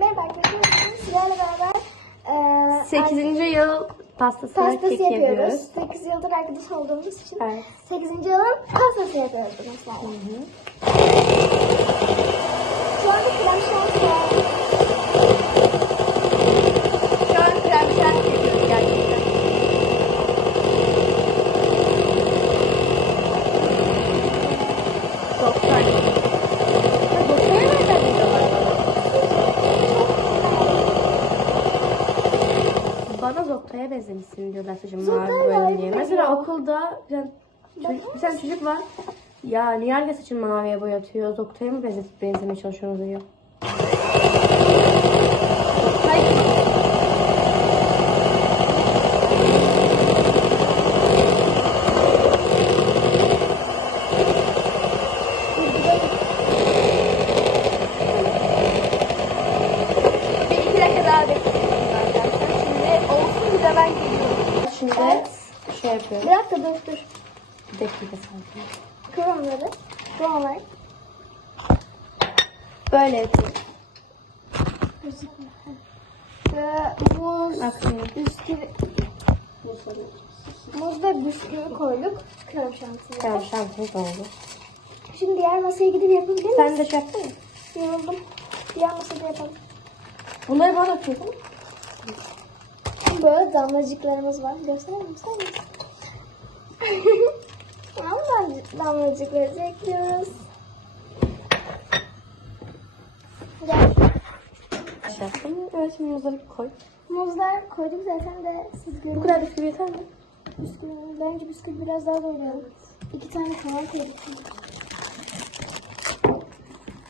Merhaba arkadaşlar. Sizlerle beraber e, 8. yıl pastası, pastası kek yapıyoruz. yapıyoruz. 8 yıldır arkadaş olduğumuz için Evet. 8. yılın pastası yapıyoruz bugün sizlerle. Şu anda krem şansı var. Şu an krem şanti yapıyoruz gerçekten. Doktor. Doktora nereden biliyorlar bana? Bana Mavi Zokta'ya boyalı layık diye. Mesela okulda tane çocuk, bir tane çocuk var. Ya niye herkes saçını maviye boyatıyor? Zokta'ya mı benze benzemeye çalışıyorsunuz diyor. Bir iki dakika daha bekliyorum arkadaşlar. Şimdi olsun bir de ben geliyorum. Şimdi Evet. Şey yapıyorum. Bir dakika dur dur. Bir dakika sakin. Kromları. Kromlar. Böyle yapıyorum. Ve muz, Aferin. bisküvi. Muz ve bisküvi koyduk. Krem şantiye. Tamam şansınız oldu. Şimdi diğer masaya gidip yapabilir miyiz? Sen de şey yapsana. Yoruldum. Diğer masada yapalım. Bunları bana atıyorsun. Böyle damlacıklarımız var. Gösterir misin? Ama damlacıkları ekliyoruz. Gel. Yaptım. Evet şimdi muzları koy. Muzlar koyduk zaten de siz Bu görün. kadar bisküvi yeter mi? Bisküvi. Bence bisküvi biraz daha doyuralım. İki tane falan koyduk.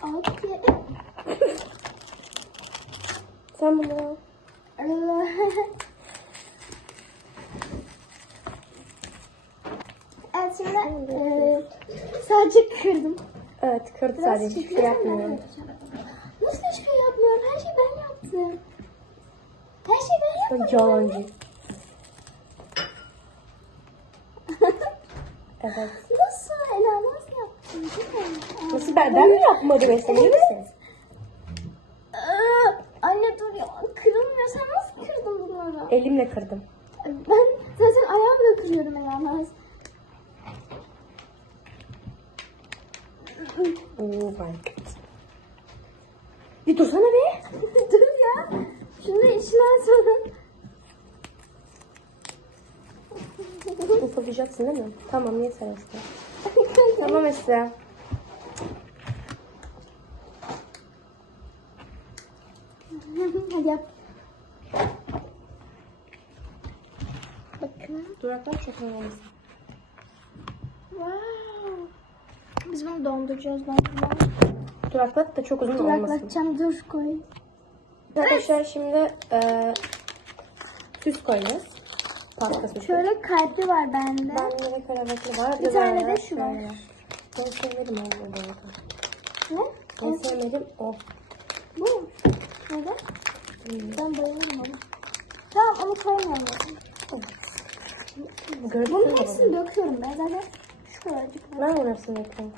Altı. Sen bunları al. Evet şimdi eee sadece kırdım. Evet kırdı Biraz sadece. Hiçbir şey yapmıyorum. Nasıl hiçbir şey yapmıyorum? Her şeyi ben yaptım. Her şeyi ben yaptım. Yalancı. Evet. Nasıl? Ela nasıl yaptın? Değil mi? Nasıl ben, ben mi yapmadım Esin? İyi misin? Aa, Anne dur ya. Kırılmıyor. Sen nasıl kırdın bunları? Elimle kırdım. Ben zaten ayağımla kırıyorum Ela Naz. Oh my god. Bir dursana be. dur ya. Şunu içmez sonra. Ufalayacaksın değil mi? Tamam yeter Esra. Tamam Esra. Hadi yap. Bakın. Duraklar çok önemli. Wow. Biz bunu donduracağız dondurma. Duraklat da çok uzun olmasın. Duraklatacağım dur koy. Arkadaşlar şimdi e, süs koyacağız. Pasta süsü. Şöyle kalpli var bende. Ben de karabatlı var. Bir tane de şu var. Ben sevmedim onu bu arada. Ne? Ben sevmedim o. Bu mu? Neden? Ben bayılırım ona. Tamam onu koymayalım. Bunun mü? hepsini döküyorum ben zaten. Ben onun hepsini yapıyorum.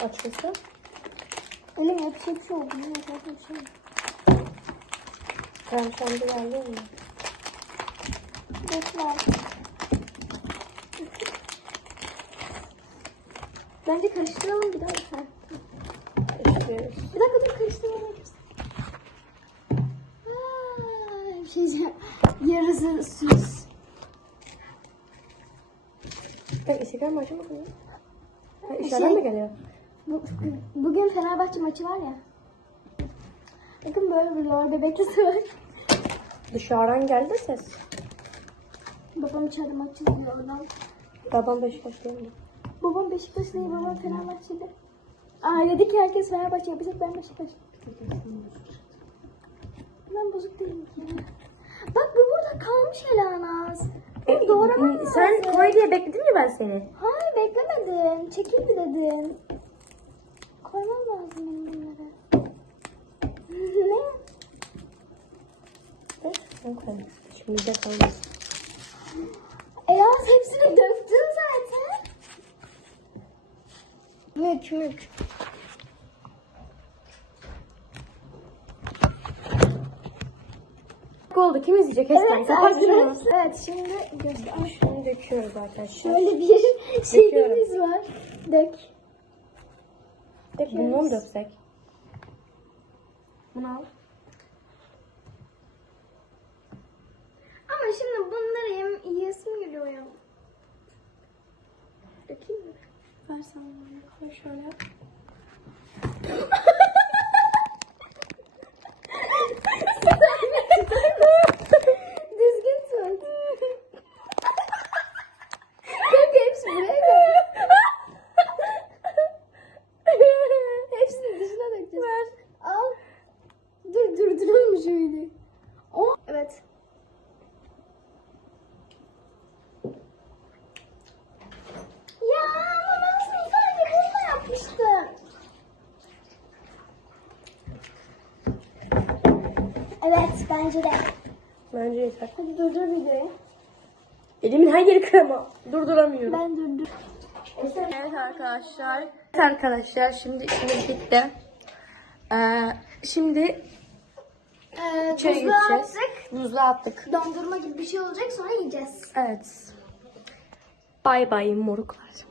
Açması. Elim yapışa bir şey oldu. Ne yapacak bir şey. Ben anda geldim mi? Bekler. Bence karıştıralım bir daha. Karıştırıyoruz. Bir dakika dur karıştıralım. Aa, bir şey diyeceğim. Yarısı süs. Ben ışıklar mı ya? Ha, Şey- mi geliyor? Bu, bugün Fenerbahçe maçı var ya. Bakın böyle bir lor bebeklisi var. Dışarıdan geldi ses. Babam içeride maç izliyor oradan. Babam Beşiktaş değil mi? Babam Beşiktaş değil, babam Fenerbahçeli. Aa dedi ki herkes Fenerbahçe yapacak, ben Beşiktaş. Ben bozuk değilim ki. Bak bu burada kalmış Elanaz. E, Sen koy diye bekledim mi ben seni? Hayır beklemedim. Çekil dedim. Koymam lazım bunları. ne? Dur, sen koy. Şimdi de kalmaz. Elanaz hepsini döktün zaten. Mük mük. Oldu. Kim izleyecek Esra? Evet, Kapat şunu. arkadaşlar. Evet şimdi göster. Şunu döküyoruz arkadaşlar. Şöyle bir şeyimiz var. Dök. Bunu mu döksek? Bunu al. Ama şimdi bunları yem yiyesim geliyor ya. Dökeyim mi? Versen bana. Koy şöyle. Düzgün tut. Kanka hepsi buraya gel. Hepsini dışına dökeceğiz. Ver. Al. Dur durduralım şöyle. O evet. Ya ama ben sana sadece bunu yapmıştım. Evet bence de. Bence yeter. Hadi durdur videoyu. Elimin her yeri krema. Durduramıyorum. Ben durdur. Evet arkadaşlar. Evet arkadaşlar şimdi işimiz bitti. Ee, şimdi Ee, içeri buzluğa gideceğiz. attık. Buzluğa attık. Dondurma gibi bir şey olacak sonra yiyeceğiz. Evet. Bay bay moruklar.